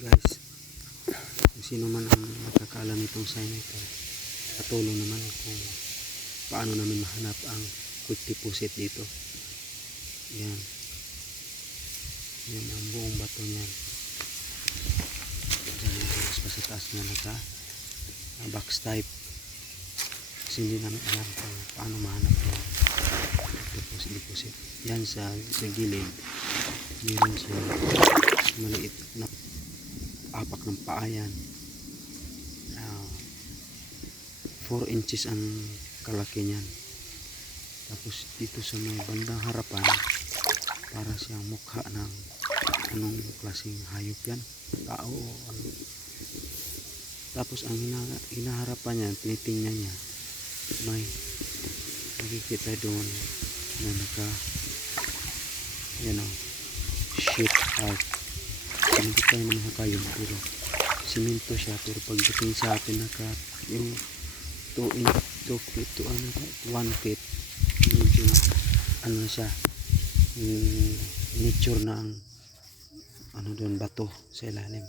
Guys, kung sino man ang nakakaalam nitong sign ito, patulong naman kung paano namin mahanap ang quick deposit dito. Yan. Yan ang buong bato niyan. Diyan tapos pa sa taas na naka box type. Kasi hindi namin alam kung paano mahanap ang deposit. Yan sa gilid. Meron siya maliit na apak ng paa yan. 4 inches ang kalaki niyan. Tapos dito sa may bandang harapan, para siyang mukha ng anong klaseng hayop yan, tao o ano. Tapos ang hinaharapan niya, tinitingnan niya, may nakikita doon na naka yan o, sheet art. Hindi tayo naman hakayong, pero simento siya. Pero pagdating sa atin naka yung 1 feet, medyo ano siya, nature na ang ano doon, bato sa ilalim.